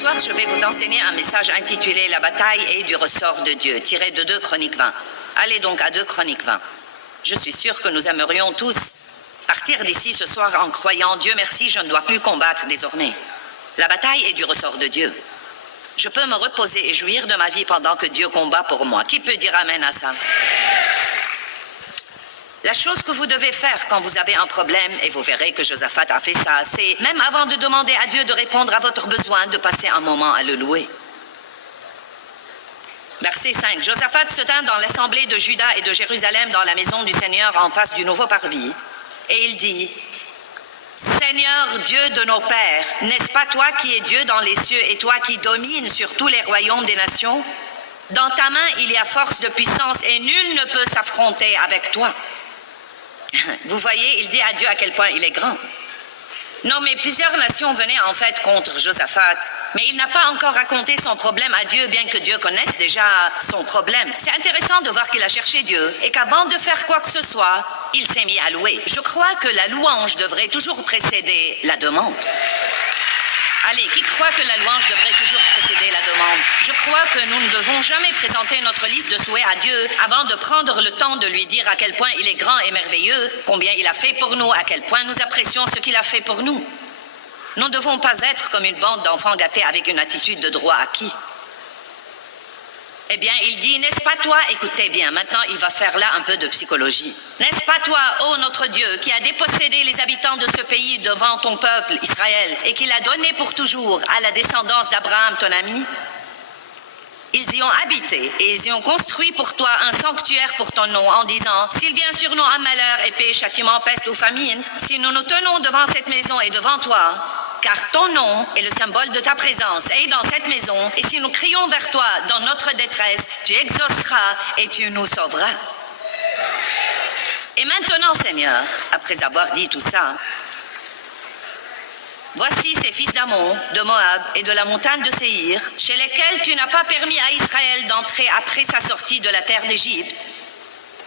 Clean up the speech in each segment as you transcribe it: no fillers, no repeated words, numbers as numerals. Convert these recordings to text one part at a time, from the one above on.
soir, je vais vous enseigner un message intitulé « La bataille est du ressort de Dieu », tiré de 2 Chroniques 20. Allez donc à 2 Chroniques 20. Je suis sûr que nous aimerions tous partir d'ici ce soir en croyant « Dieu merci, je ne dois plus combattre désormais ». La bataille est du ressort de Dieu. Je peux me reposer et jouir de ma vie pendant que Dieu combat pour moi. Qui peut dire amen à ça? La chose que vous devez faire quand vous avez un problème, et vous verrez que Josaphat a fait ça, c'est, même avant de demander à Dieu de répondre à votre besoin, de passer un moment à le louer. Verset 5. Josaphat se tint dans l'assemblée de Juda et de Jérusalem dans la maison du Seigneur en face du nouveau parvis, et il dit: Seigneur Dieu de nos pères, n'est-ce pas toi qui es Dieu dans les cieux et toi qui domines sur tous les royaumes des nations? Dans ta main il y a force de puissance et nul ne peut s'affronter avec toi. Vous voyez, il dit à Dieu à quel point il est grand. Non, mais plusieurs nations venaient en fait contre Josaphat, mais il n'a pas encore raconté son problème à Dieu, bien que Dieu connaisse déjà son problème. C'est intéressant de voir qu'il a cherché Dieu et qu'avant de faire quoi que ce soit, il s'est mis à louer. Je crois que la louange devrait toujours précéder la demande. Allez, qui croit que la louange devrait toujours précéder la demande? Je crois que nous ne devons jamais présenter notre liste de souhaits à Dieu avant de prendre le temps de lui dire à quel point il est grand et merveilleux, combien il a fait pour nous, à quel point nous apprécions ce qu'il a fait pour nous. Nous ne devons pas être comme une bande d'enfants gâtés avec une attitude de droit acquis. Eh bien, il dit, n'est-ce pas toi, écoutez bien, maintenant il va faire là un peu de psychologie. N'est-ce pas toi, ô notre Dieu, qui a dépossédé les habitants de ce pays devant ton peuple, Israël, et qui l'a donné pour toujours à la descendance d'Abraham, ton ami? Ils y ont habité et ils y ont construit pour toi un sanctuaire pour ton nom en disant, s'il vient sur nous un malheur, épée, châtiment, peste ou famine, si nous nous tenons devant cette maison et devant toi, car ton nom est le symbole de ta présence et dans cette maison, et si nous crions vers toi dans notre détresse, tu exauceras et tu nous sauveras. Et maintenant, Seigneur, après avoir dit tout ça, voici ces fils d'Ammon, de Moab et de la montagne de Séhir, chez lesquels tu n'as pas permis à Israël d'entrer après sa sortie de la terre d'Égypte,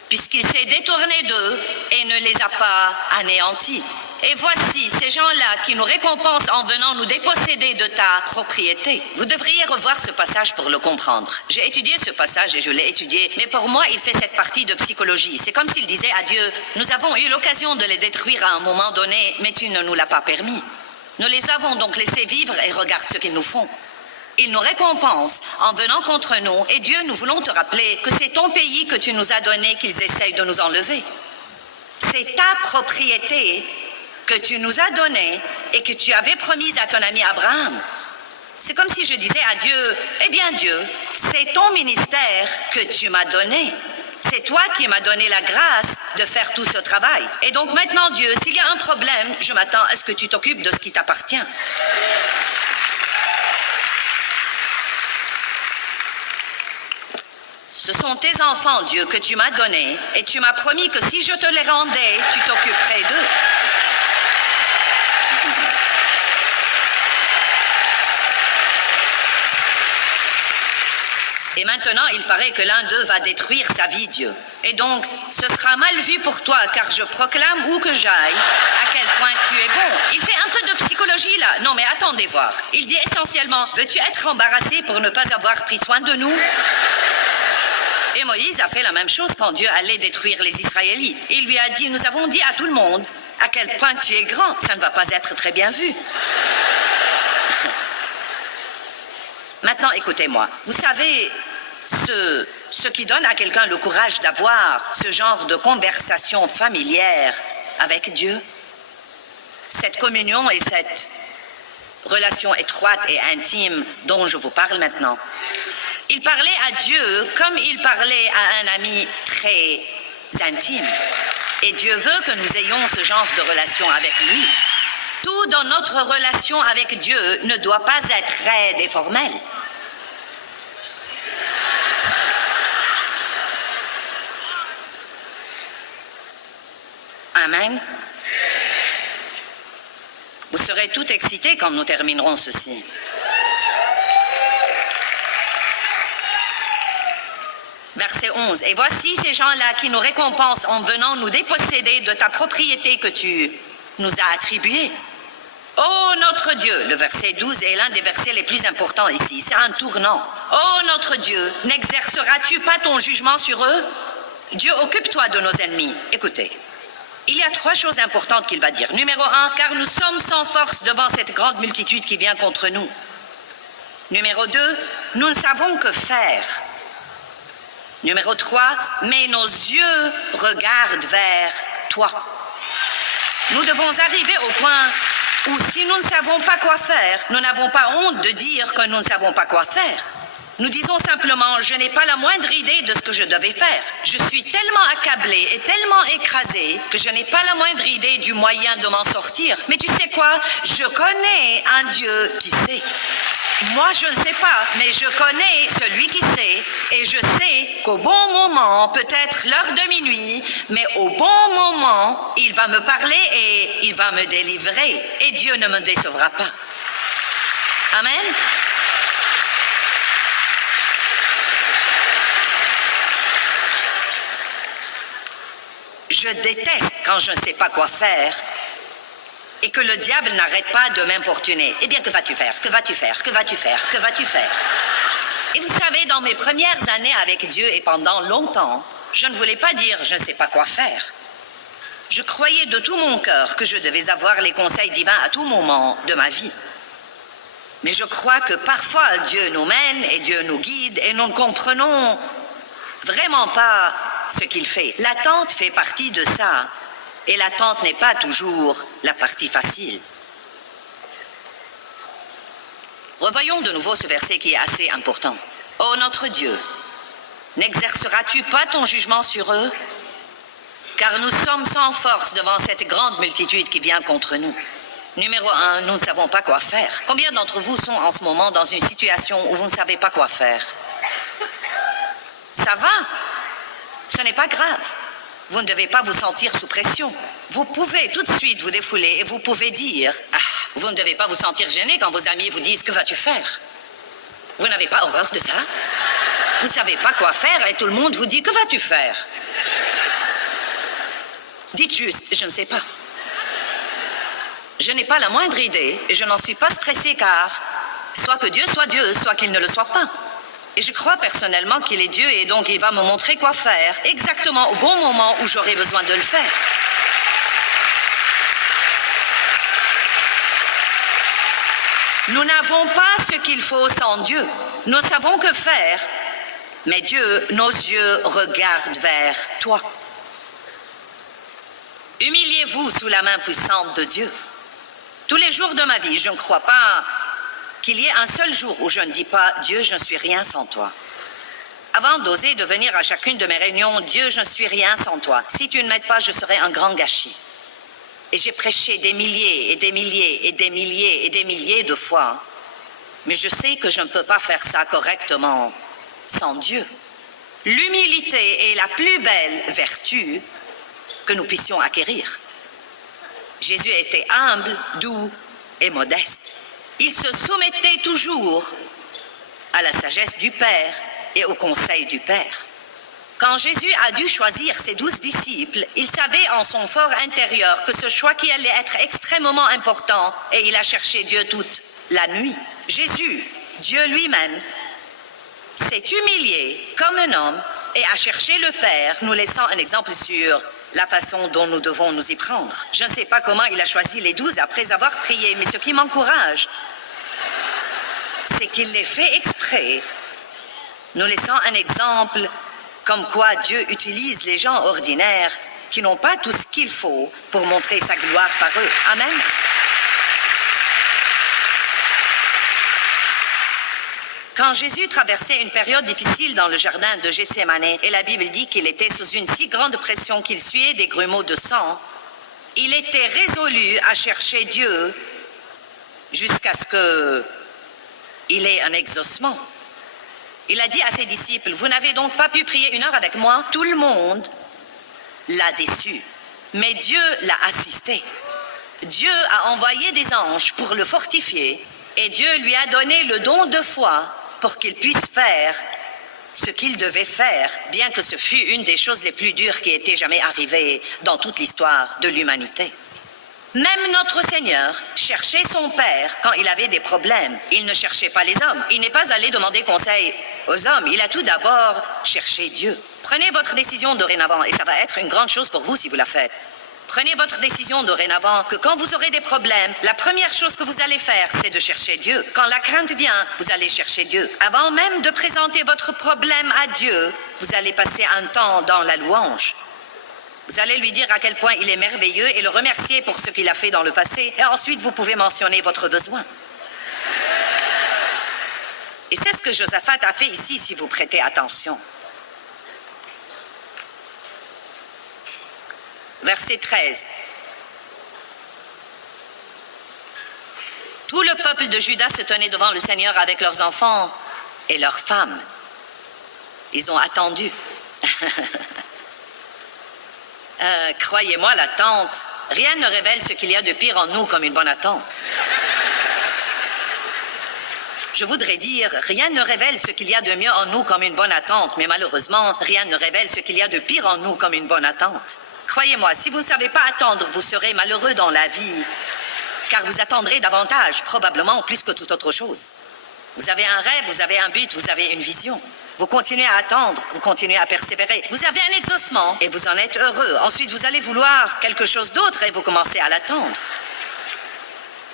puisqu'il s'est détourné d'eux et ne les a pas anéantis. Et voici ces gens-là qui nous récompensent en venant nous déposséder de ta propriété. Vous devriez revoir ce passage pour le comprendre. J'ai étudié ce passage et je l'ai étudié, mais pour moi, il fait cette partie de psychologie. C'est comme s'il disait à Dieu, nous avons eu l'occasion de les détruire à un moment donné, mais tu ne nous l'as pas permis. Nous les avons donc laissés vivre et regarde ce qu'ils nous font. Ils nous récompensent en venant contre nous, et Dieu, nous voulons te rappeler que c'est ton pays que tu nous as donné qu'ils essayent de nous enlever. C'est ta propriété que tu nous as donné et que tu avais promise à ton ami Abraham. C'est comme si je disais à Dieu, eh bien Dieu, c'est ton ministère que tu m'as donné. C'est toi qui m'as donné la grâce de faire tout ce travail. Et donc maintenant Dieu, s'il y a un problème, je m'attends à ce que tu t'occupes de ce qui t'appartient. Ce sont tes enfants, Dieu, que tu m'as donnés, et tu m'as promis que si je te les rendais, tu t'occuperais d'eux. Et maintenant, il paraît que l'un d'eux va détruire sa vie, Dieu. Et donc, ce sera mal vu pour toi, car je proclame où que j'aille, à quel point tu es bon. Il fait un peu de psychologie, là. Non, mais attendez voir. Il dit essentiellement, veux-tu être embarrassé pour ne pas avoir pris soin de nous? Et Moïse a fait la même chose quand Dieu allait détruire les Israélites. Il lui a dit, nous avons dit à tout le monde, à quel point tu es grand, ça ne va pas être très bien vu. Maintenant, écoutez-moi. Vous savez, ce qui donne à quelqu'un le courage d'avoir ce genre de conversation familière avec Dieu, cette communion et cette relation étroite et intime dont je vous parle maintenant. Il parlait à Dieu comme il parlait à un ami très intime. Et Dieu veut que nous ayons ce genre de relation avec lui. Tout dans notre relation avec Dieu ne doit pas être raide et formel. Amen. Vous serez tout excités quand nous terminerons ceci. Verset 11. Et voici ces gens-là qui nous récompensent en venant nous déposséder de ta propriété que tu nous as attribuée. Oh Ô notre Dieu, le verset 12 est l'un des versets les plus importants ici, c'est un tournant. Ô notre Dieu, n'exerceras-tu pas ton jugement sur eux? Dieu, occupe-toi de nos ennemis. Écoutez, il y a 3 choses importantes qu'il va dire. Numéro 1, car nous sommes sans force devant cette grande multitude qui vient contre nous. Numéro 2, nous ne savons que faire. Numéro 3, mais nos yeux regardent vers toi. Nous devons arriver au point où si nous ne savons pas quoi faire, nous n'avons pas honte de dire que nous ne savons pas quoi faire. Nous disons simplement, je n'ai pas la moindre idée de ce que je devais faire. Je suis tellement accablé et tellement écrasé que je n'ai pas la moindre idée du moyen de m'en sortir. Mais tu sais quoi? Je connais un Dieu qui sait. Moi, je ne sais pas, mais je connais celui qui sait, et je sais qu'au bon moment, peut-être l'heure de minuit, mais au bon moment, il va me parler et il va me délivrer, et Dieu ne me décevra pas. Amen. Je déteste quand je ne sais pas quoi faire et que le diable n'arrête pas de m'importuner. Eh bien, que vas-tu faire? Que vas-tu faire? Que vas-tu faire? Que vas-tu faire? Et vous savez, dans mes premières années avec Dieu et pendant longtemps, je ne voulais pas dire « je ne sais pas quoi faire ». Je croyais de tout mon cœur que je devais avoir les conseils divins à tout moment de ma vie. Mais je crois que parfois Dieu nous mène et Dieu nous guide et nous ne comprenons vraiment pas ce qu'il fait. L'attente fait partie de ça. Et l'attente n'est pas toujours la partie facile. Revoyons de nouveau ce verset qui est assez important. « Ô notre Dieu, n'exerceras-tu pas ton jugement sur eux? Car nous sommes sans force devant cette grande multitude qui vient contre nous. » Numéro 1, nous ne savons pas quoi faire. Combien d'entre vous sont en ce moment dans une situation où vous ne savez pas quoi faire? Ça va, ce n'est pas grave. Vous ne devez pas vous sentir sous pression. Vous pouvez tout de suite vous défouler et vous pouvez dire « Ah, vous ne devez pas vous sentir gêné quand vos amis vous disent « Que vas-tu faire ?» Vous n'avez pas horreur de ça? Vous ne savez pas quoi faire et tout le monde vous dit « Que vas-tu faire ?» Dites juste « Je ne sais pas ». Je n'ai pas la moindre idée et je n'en suis pas stressée car soit que Dieu, soit qu'il ne le soit pas. Et je crois personnellement qu'il est Dieu et donc il va me montrer quoi faire exactement au bon moment où j'aurai besoin de le faire. Nous n'avons pas ce qu'il faut sans Dieu. Nous savons que faire, mais Dieu, nos yeux regardent vers toi. Humiliez-vous sous la main puissante de Dieu. Tous les jours de ma vie, je ne crois pas qu'il y ait un seul jour où je ne dis pas « Dieu, je ne suis rien sans toi ». Avant d'oser de venir à chacune de mes réunions, « Dieu, je ne suis rien sans toi. Si tu ne m'aides pas, je serai un grand gâchis. » Et j'ai prêché des milliers et des milliers et des milliers et des milliers de fois. Mais je sais que je ne peux pas faire ça correctement sans Dieu. L'humilité est la plus belle vertu que nous puissions acquérir. Jésus était humble, doux et modeste. Il se soumettait toujours à la sagesse du Père et au conseil du Père. Quand Jésus a dû choisir ses 12 disciples, il savait en son fort intérieur que ce choix qui allait être extrêmement important et il a cherché Dieu toute la nuit. Jésus, Dieu lui-même, s'est humilié comme un homme et a cherché le Père, nous laissant un exemple sur la façon dont nous devons nous y prendre. Je ne sais pas comment il a choisi les 12 après avoir prié, mais ce qui m'encourage, c'est qu'il les fait exprès, nous laissant un exemple comme quoi Dieu utilise les gens ordinaires qui n'ont pas tout ce qu'il faut pour montrer sa gloire par eux. Amen. Quand Jésus traversait une période difficile dans le jardin de Gethsémane, et la Bible dit qu'il était sous une si grande pression qu'il suait des grumeaux de sang, il était résolu à chercher Dieu jusqu'à ce qu'il ait un exaucement. Il a dit à ses disciples, « Vous n'avez donc pas pu prier 1 heure avec moi? » Tout le monde l'a déçu, mais Dieu l'a assisté. Dieu a envoyé des anges pour le fortifier et Dieu lui a donné le don de foi pour qu'il puisse faire ce qu'il devait faire, bien que ce fût une des choses les plus dures qui étaient jamais arrivées dans toute l'histoire de l'humanité. Même notre Seigneur cherchait son Père quand il avait des problèmes. Il ne cherchait pas les hommes. Il n'est pas allé demander conseil aux hommes. Il a tout d'abord cherché Dieu. Prenez votre décision dorénavant, et ça va être une grande chose pour vous si vous la faites. Prenez votre décision dorénavant que quand vous aurez des problèmes, la première chose que vous allez faire, c'est de chercher Dieu. Quand la crainte vient, vous allez chercher Dieu. Avant même de présenter votre problème à Dieu, vous allez passer un temps dans la louange. Vous allez lui dire à quel point il est merveilleux et le remercier pour ce qu'il a fait dans le passé. Et ensuite, vous pouvez mentionner votre besoin. Et c'est ce que Josaphat a fait ici, si vous prêtez attention. Verset 13. Tout le peuple de Juda se tenait devant le Seigneur avec leurs enfants et leurs femmes. Ils ont attendu. Croyez-moi, l'attente, rien ne révèle ce qu'il y a de pire en nous comme une bonne attente. Je voudrais dire, rien ne révèle ce qu'il y a de mieux en nous comme une bonne attente, mais malheureusement, rien ne révèle ce qu'il y a de pire en nous comme une bonne attente. Croyez-moi, si vous ne savez pas attendre, vous serez malheureux dans la vie, car vous attendrez davantage, probablement plus que toute autre chose. Vous avez un rêve, vous avez un but, vous avez une vision. Vous continuez à attendre, vous continuez à persévérer. Vous avez un exaucement et vous en êtes heureux. Ensuite, vous allez vouloir quelque chose d'autre et vous commencez à l'attendre.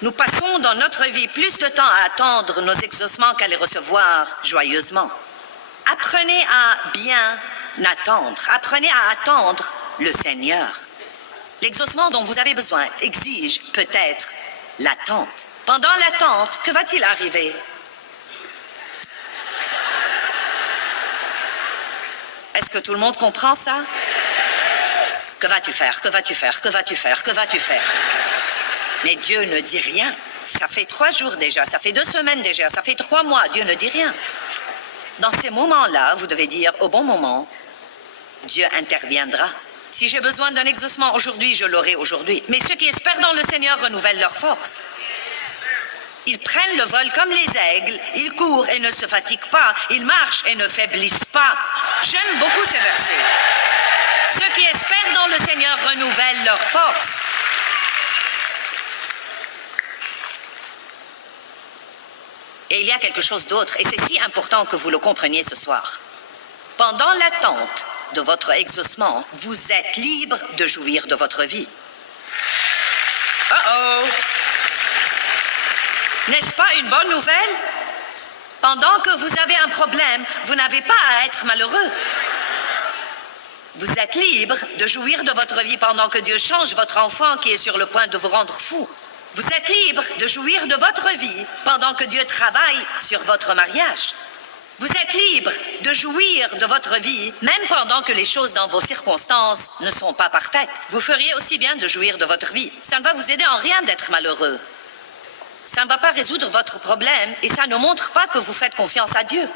Nous passons dans notre vie plus de temps à attendre nos exaucements qu'à les recevoir joyeusement. Apprenez à bien attendre. Apprenez à attendre le Seigneur. L'exaucement dont vous avez besoin exige peut-être l'attente. Pendant l'attente, que va-t-il arriver? Est-ce que tout le monde comprend ça? Que vas-tu faire? Que vas-tu faire? Que vas-tu faire? Que vas-tu faire? Mais Dieu ne dit rien. Ça fait 3 jours déjà, ça fait 2 semaines déjà, ça fait 3 mois. Dieu ne dit rien. Dans ces moments-là, vous devez dire, au bon moment, Dieu interviendra. Si j'ai besoin d'un exaucement aujourd'hui, je l'aurai aujourd'hui. Mais ceux qui espèrent dans le Seigneur renouvellent leur force. Ils prennent le vol comme les aigles, ils courent et ne se fatiguent pas, ils marchent et ne faiblissent pas. J'aime beaucoup ces versets. Ceux qui espèrent dans le Seigneur renouvellent leur force. Et il y a quelque chose d'autre, et c'est si important que vous le compreniez ce soir. Pendant l'attente de votre exaucement, vous êtes libre de jouir de votre vie. Oh! N'est-ce pas une bonne nouvelle? Pendant que vous avez un problème, vous n'avez pas à être malheureux. Vous êtes libre de jouir de votre vie pendant que Dieu change votre enfant qui est sur le point de vous rendre fou. Vous êtes libre de jouir de votre vie pendant que Dieu travaille sur votre mariage. Vous êtes libre de jouir de votre vie même pendant que les choses dans vos circonstances ne sont pas parfaites. Vous feriez aussi bien de jouir de votre vie. Ça ne va vous aider en rien d'être malheureux. Ça ne va pas résoudre votre problème et ça ne montre pas que vous faites confiance à Dieu.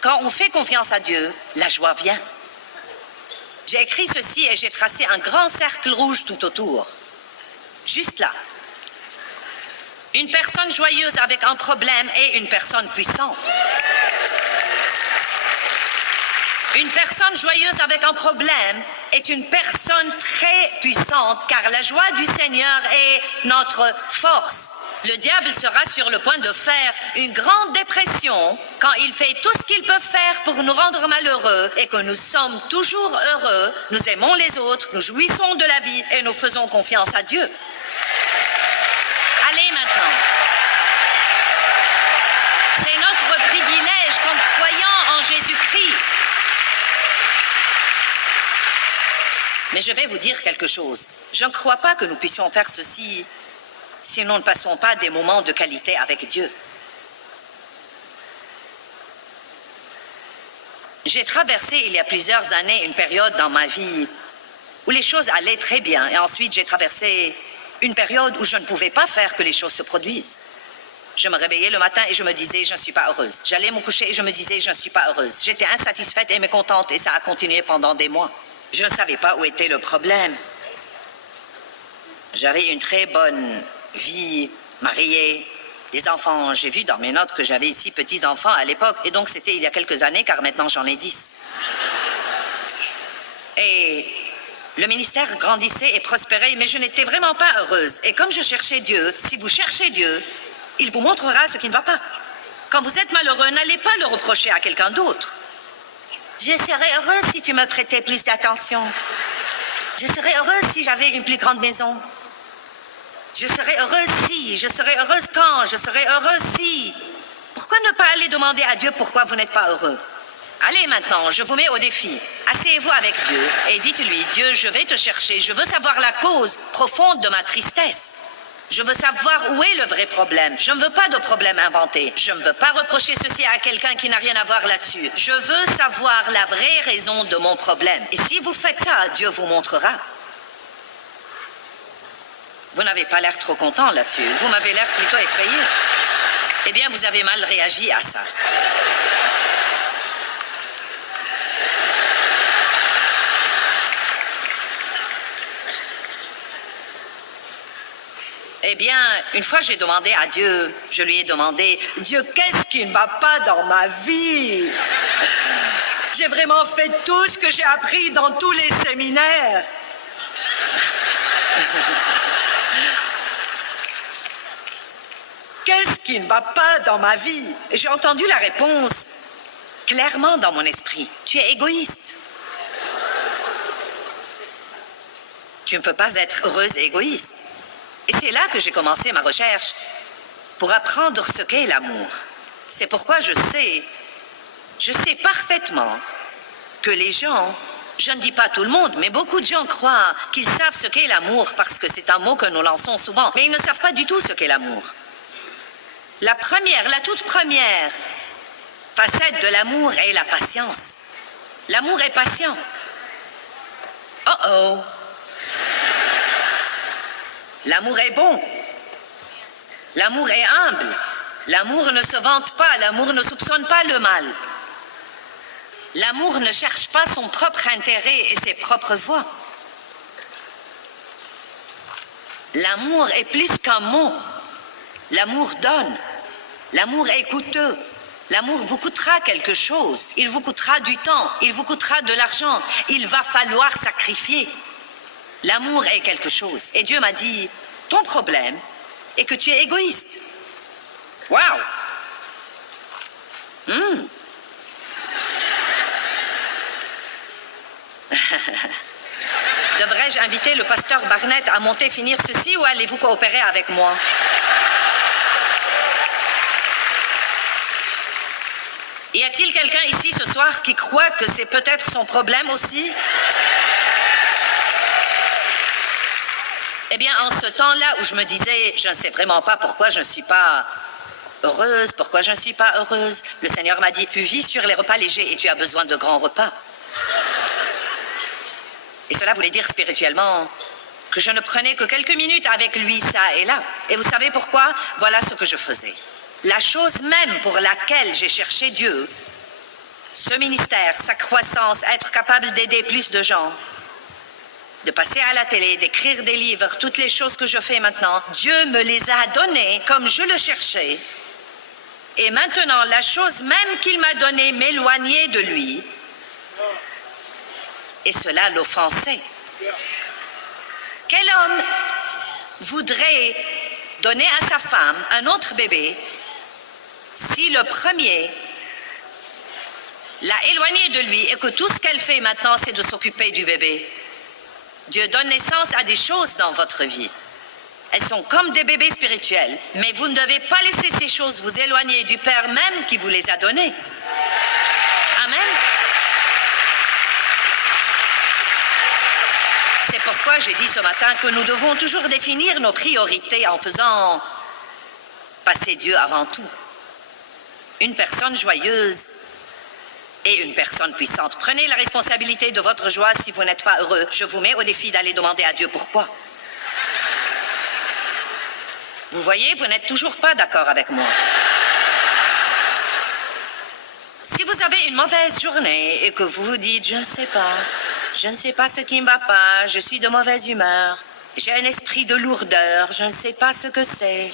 Quand on fait confiance à Dieu, la joie vient. J'ai écrit ceci et j'ai tracé un grand cercle rouge tout autour. Juste là. Une personne joyeuse avec un problème est une personne puissante. Une personne joyeuse avec un problème est une personne très puissante car la joie du Seigneur est notre force. Le diable sera sur le point de faire une grande dépression quand il fait tout ce qu'il peut faire pour nous rendre malheureux et que nous sommes toujours heureux, nous aimons les autres, nous jouissons de la vie et nous faisons confiance à Dieu. Allez maintenant. C'est notre privilège comme croyants en Jésus-Christ. Mais je vais vous dire quelque chose. Je ne crois pas que nous puissions faire ceci si nous ne passons pas des moments de qualité avec Dieu. J'ai traversé il y a plusieurs années une période dans ma vie où les choses allaient très bien et ensuite j'ai traversé une période où je ne pouvais pas faire que les choses se produisent. Je me réveillais le matin et je me disais je ne suis pas heureuse. J'allais me coucher et je me disais je ne suis pas heureuse. J'étais insatisfaite et mécontente et ça a continué pendant des mois. Je ne savais pas où était le problème. J'avais une très bonne vie, mariée, des enfants. J'ai vu dans mes notes que j'avais 6 petits-enfants à l'époque. Et donc, c'était il y a quelques années, car maintenant, j'en ai 10. Et Le ministère grandissait et prospérait, mais je n'étais vraiment pas heureuse. Et comme je cherchais Dieu, si vous cherchez Dieu, il vous montrera ce qui ne va pas. Quand vous êtes malheureux, n'allez pas le reprocher à quelqu'un d'autre. Je serais heureuse si tu me prêtais plus d'attention. Je serais heureuse si j'avais une plus grande maison. Je serais heureuse si, je serais heureuse quand, je serais heureuse si. Pourquoi ne pas aller demander à Dieu pourquoi vous n'êtes pas heureux? Allez maintenant, je vous mets au défi. Asseyez-vous avec Dieu et dites-lui, Dieu, je vais te chercher, je veux savoir la cause profonde de ma tristesse. Je veux savoir où est le vrai problème. Je ne veux pas de problème inventé. Je ne veux pas reprocher ceci à quelqu'un qui n'a rien à voir là-dessus. Je veux savoir la vraie raison de mon problème. Et si vous faites ça, Dieu vous montrera. Vous n'avez pas l'air trop content là-dessus. Vous m'avez l'air plutôt effrayé. Eh bien, vous avez mal réagi à ça. Eh bien, une fois j'ai demandé à Dieu, je lui ai demandé, Dieu, qu'est-ce qui ne va pas dans ma vie? J'ai vraiment fait tout ce que j'ai appris dans tous les séminaires. Qu'est-ce qui ne va pas dans ma vie? J'ai entendu la réponse clairement dans mon esprit. Tu es égoïste. Tu ne peux pas être heureuse et égoïste. Et c'est là que j'ai commencé ma recherche pour apprendre ce qu'est l'amour. C'est pourquoi je sais parfaitement que les gens, je ne dis pas tout le monde, mais beaucoup de gens croient qu'ils savent ce qu'est l'amour parce que c'est un mot que nous lançons souvent, mais ils ne savent pas du tout ce qu'est l'amour. La toute première facette de l'amour est la patience. L'amour est patient. Oh oh! L'amour est bon. L'amour est humble. L'amour ne se vante pas. L'amour ne soupçonne pas le mal. L'amour ne cherche pas son propre intérêt et ses propres voies. L'amour est plus qu'un mot. L'amour donne. L'amour est coûteux. L'amour vous coûtera quelque chose. Il vous coûtera du temps. Il vous coûtera de l'argent. Il va falloir sacrifier. L'amour est quelque chose. Et Dieu m'a dit, ton problème est que tu es égoïste. Waouh! Devrais-je inviter le pasteur Barnett à monter finir ceci ou allez-vous coopérer avec moi? Y a-t-il quelqu'un ici ce soir qui croit que c'est peut-être son problème aussi? Eh bien, en ce temps-là où je me disais, je ne sais vraiment pas pourquoi je ne suis pas heureuse, pourquoi je ne suis pas heureuse, le Seigneur m'a dit, tu vis sur les repas légers et tu as besoin de grands repas. Et cela voulait dire spirituellement que je ne prenais que quelques minutes avec lui, ça et là. Et vous savez pourquoi? Voilà ce que je faisais. La chose même pour laquelle j'ai cherché Dieu, ce ministère, sa croissance, être capable d'aider plus de gens, de passer à la télé, d'écrire des livres, toutes les choses que je fais maintenant, Dieu me les a données comme je le cherchais. Et maintenant, la chose même qu'il m'a donnée m'éloignait de lui. Et cela l'offensait. Quel homme voudrait donner à sa femme un autre bébé si le premier l'a éloigné de lui et que tout ce qu'elle fait maintenant, c'est de s'occuper du bébé? Dieu donne naissance à des choses dans votre vie. Elles sont comme des bébés spirituels, mais vous ne devez pas laisser ces choses vous éloigner du Père même qui vous les a données. Amen. C'est pourquoi j'ai dit ce matin que nous devons toujours définir nos priorités en faisant passer Dieu avant tout. Une personne joyeuse et une personne puissante. Prenez la responsabilité de votre joie si vous n'êtes pas heureux. Je vous mets au défi d'aller demander à Dieu pourquoi. Vous voyez, vous n'êtes toujours pas d'accord avec moi. Si vous avez une mauvaise journée et que vous vous dites « je ne sais pas ce qui ne va pas, je suis de mauvaise humeur, j'ai un esprit de lourdeur, je ne sais pas ce que c'est ».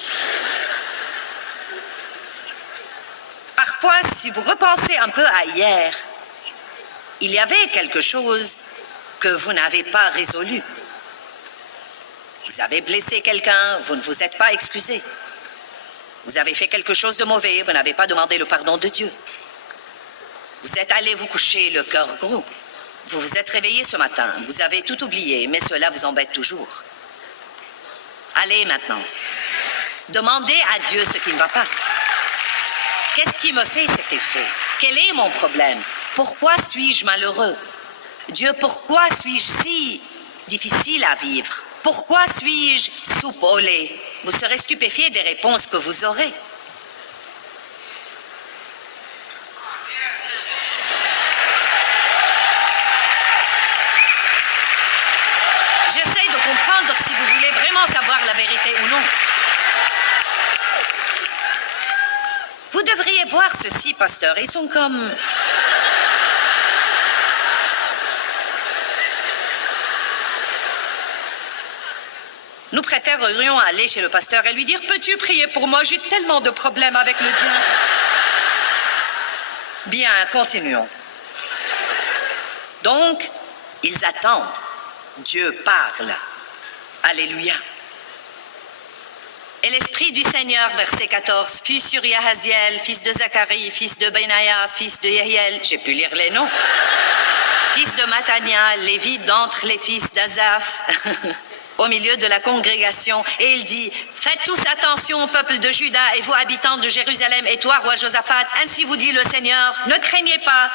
Parfois, si vous repensez un peu à hier, il y avait quelque chose que vous n'avez pas résolu. Vous avez blessé quelqu'un, vous ne vous êtes pas excusé. Vous avez fait quelque chose de mauvais, vous n'avez pas demandé le pardon de Dieu. Vous êtes allé vous coucher le cœur gros. Vous vous êtes réveillé ce matin, vous avez tout oublié, mais cela vous embête toujours. Allez maintenant, demandez à Dieu ce qui ne va pas. Qu'est-ce qui me fait cet effet? Quel est mon problème? Pourquoi suis-je malheureux? Dieu, pourquoi suis-je si difficile à vivre? Pourquoi suis-je soupe au lait? Vous serez stupéfié des réponses que vous aurez. J'essaie de comprendre si vous voulez vraiment savoir la vérité ou non. Vous devriez voir ceci, pasteur. Ils sont comme... Nous préférerions aller chez le pasteur et lui dire « Peux-tu prier pour moi? J'ai tellement de problèmes avec le diable. » Bien, continuons. Donc, ils attendent. Dieu parle. Alléluia. Et l'Esprit du Seigneur, verset 14, fut sur Yahaziel, fils de Zacharie, fils de Benaïa, fils de Yehiel. J'ai pu lire les noms. Fils de Matania, lévite d'entre les fils d'Azaph, au milieu de la congrégation. Et il dit, faites tous attention, peuple de Juda et vous habitants de Jérusalem, et toi, roi Josaphat, ainsi vous dit le Seigneur, ne craignez pas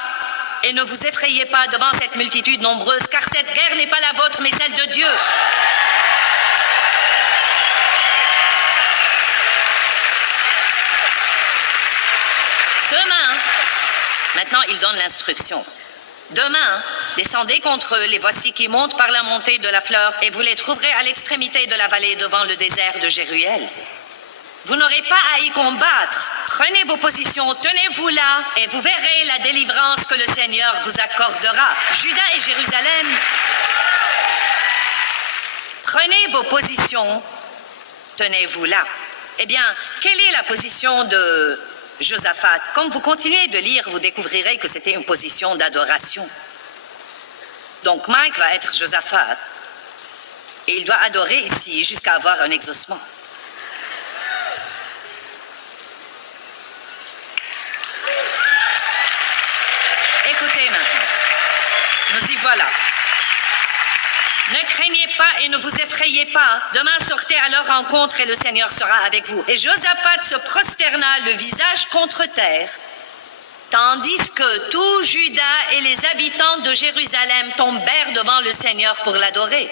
et ne vous effrayez pas devant cette multitude nombreuse, car cette guerre n'est pas la vôtre, mais celle de Dieu. Demain, maintenant il donne l'instruction. Demain, descendez contre eux, les voici qui montent par la montée de la fleur, et vous les trouverez à l'extrémité de la vallée devant le désert de Jéruel. Vous n'aurez pas à y combattre. Prenez vos positions, tenez-vous là, et vous verrez la délivrance que le Seigneur vous accordera. Juda et Jérusalem, prenez vos positions, tenez-vous là. Eh bien, quelle est la position de Josaphat? Comme vous continuez de lire, vous découvrirez que c'était une position d'adoration. Donc Mike va être Josaphat, et il doit adorer ici jusqu'à avoir un exaucement. Écoutez maintenant, nous y voilà. Ne craignez pas et ne vous effrayez pas. Demain, sortez à leur rencontre et le Seigneur sera avec vous. Et Josaphat se prosterna le visage contre terre, tandis que tout Juda et les habitants de Jérusalem tombèrent devant le Seigneur pour l'adorer.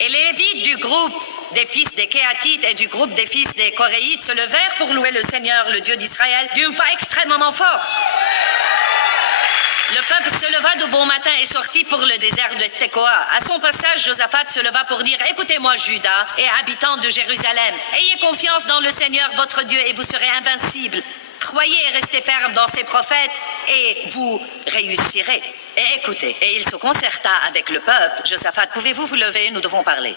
Et les Lévites du groupe des fils des Kéatites et du groupe des fils des Coréites se levèrent pour louer le Seigneur, le Dieu d'Israël, d'une voix extrêmement forte. Le peuple se leva de bon matin et sortit pour le désert de Tekoa. À son passage, Josaphat se leva pour dire, « Écoutez-moi, Juda et habitants de Jérusalem, ayez confiance dans le Seigneur votre Dieu et vous serez invincibles. Croyez et restez fermes dans ses prophètes et vous réussirez. » Et écoutez, et il se concerta avec le peuple. Josaphat, pouvez-vous vous lever? Nous devons parler.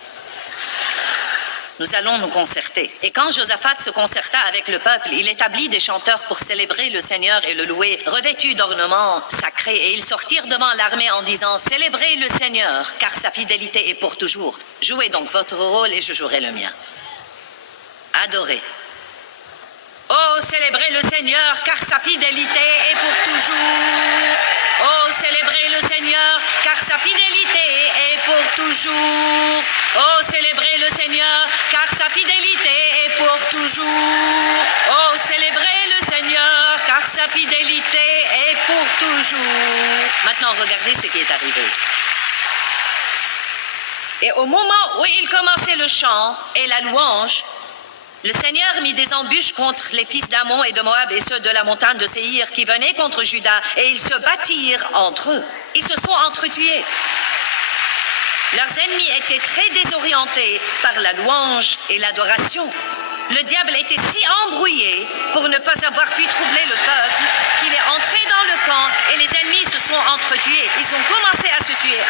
Nous allons nous concerter. Et quand Josaphat se concerta avec le peuple, il établit des chanteurs pour célébrer le Seigneur et le louer, revêtus d'ornements sacrés. Et ils sortirent devant l'armée en disant, « Célébrez le Seigneur, car sa fidélité est pour toujours. Jouez donc votre rôle et je jouerai le mien. » Adorez. Oh, célébrez le Seigneur, car sa fidélité est pour toujours. Oh, célébrez le Seigneur, car sa fidélité est pour toujours. Oh, célébrez le Seigneur, car sa fidélité est pour toujours. Oh, célébrez le Seigneur, car sa fidélité est pour toujours. Maintenant, regardez ce qui est arrivé. Et au moment où il commençait le chant et la louange, le Seigneur mit des embûches contre les fils d'Ammon et de Moab et ceux de la montagne de Séhir qui venaient contre Juda, et ils se battirent entre eux. Ils se sont entretués. Leurs ennemis étaient très désorientés par la louange et l'adoration. Le diable était si embrouillé pour ne pas avoir pu troubler le peuple qu'il est entré dans le camp et les ennemis se sont entretués. Ils ont commencé à se tuer.